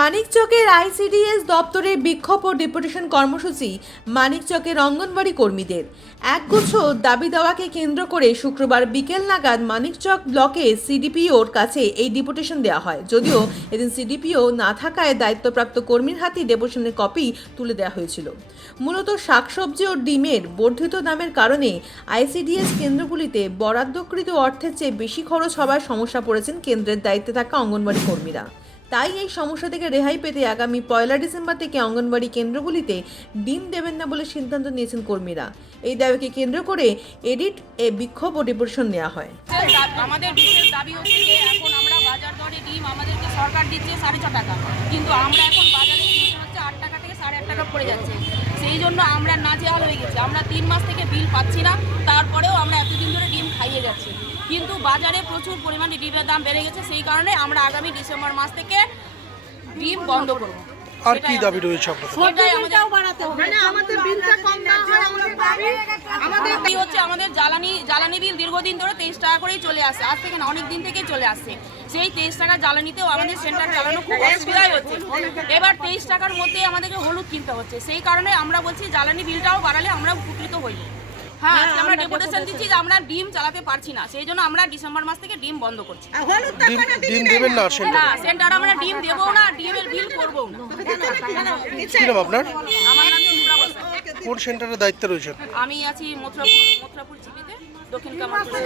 মানিকচকের ICDS দপ্তরে বিক্ষোভ ও deputation কর্মসূচি মানিকচকের অঙ্গনবাড়ি কর্মীদের। একগুচ্ছ দাবি দেওয়াকে কেন্দ্র করে শুক্রবার বিকেল নাগাদ মানিকচক ব্লকে সিডিপিওর কাছে এই ডেপুটেশন দেওয়া হয়। যদিও এদিন সিডিপিও না থাকায় দায়িত্বপ্রাপ্ত কর্মীর হাতে ডেপুটেশনের কপি তুলে দেওয়া হয়েছিল। মূলত শাকসবজি ও ডিমের বর্ধিত দামের কারণে আইসিডিএস কেন্দ্রগুলিতে বরাদ্দকৃত অর্থের চেয়ে বেশি খরচ হওয়ার সমস্যা পড়েছেন কেন্দ্রের দায়িত্বে থাকা অঙ্গনবাড়ি কর্মীরা। তাই এই সমস্যা থেকে রেহাই পেতে আগামী পয়লা ডিসেম্বর থেকে অঙ্গনবাড়ি কেন্দ্রগুলিতে ডিম দেবেন না বলে সিদ্ধান্ত নিয়েছেন কর্মীরা। এই দাবিকে কেন্দ্র করে এডিট এ বিক্ষোভ ও ডেপুটেশন নেওয়া হয়। আমাদের বিশেষ দাবি হচ্ছে যে এখন আমরা বাজার দরে ডিম আমাদেরকে সরকার দিচ্ছে সাড়ে ছ টাকা। কিন্তু আমরা এখন বাজারে হচ্ছে আট টাকা থেকে সাড়ে আট টাকা পড়ে যাচ্ছে। সেই জন্য আমরা না নাজেহাল হয়ে গেছি। আমরা তিন মাস থেকে বিল পাচ্ছি না। তারপরেও আমরা এতদিন যাচ্ছি। কিন্তু বাজারে প্রচুর পরিমাণে ডিমের দাম বেড়ে গেছে সেই কারণে আমরা আগামী ডিসেম্বর মাস থেকে ডিম বন্ধ করব। আর কি দাবি রয়েছে আমাদের আমাদের বিলটা কম না আমাদের দাবি আমাদের কি হচ্ছে আমাদের জ্বালানি জ্বালানি বিল দীর্ঘদিন ধরে তেইশ টাকা করেই চলে আসে। আজ থেকে না অনেক দিন থেকেই চলে আসছে সেই তেইশ টাকা জ্বালানিতেও আমাদের সেন্টার চালানো খুব অসুবিধাই হচ্ছে। এবার তেইশ টাকার মধ্যে আমাদেরকে হলুদ কিনতে হচ্ছে। সেই কারণে আমরা বলছি জ্বালানি বিলটাও বাড়ালে আমরা উপকৃত হই। হ্যাঁ আজকে আমরা ডেপুটেশন দিচ্ছি যে আমরা ডিম চালাতে পারছি না। সেই জন্য আমরা ডিসেম্বর মাস থেকে ডিম বন্ধ করছি। ডিম ডিম দেবেন না সেন্টার। না সেন্টার আমরা ডিম দেবো না ডিমের বিল করব না। আপনার? আমার নাম কোন সেন্টারের দায়িত্বে রয়েছেন? আমি আছি মথুরাপুর মথুরাপুর জিপিতে দক্ষিণ কামারপুর।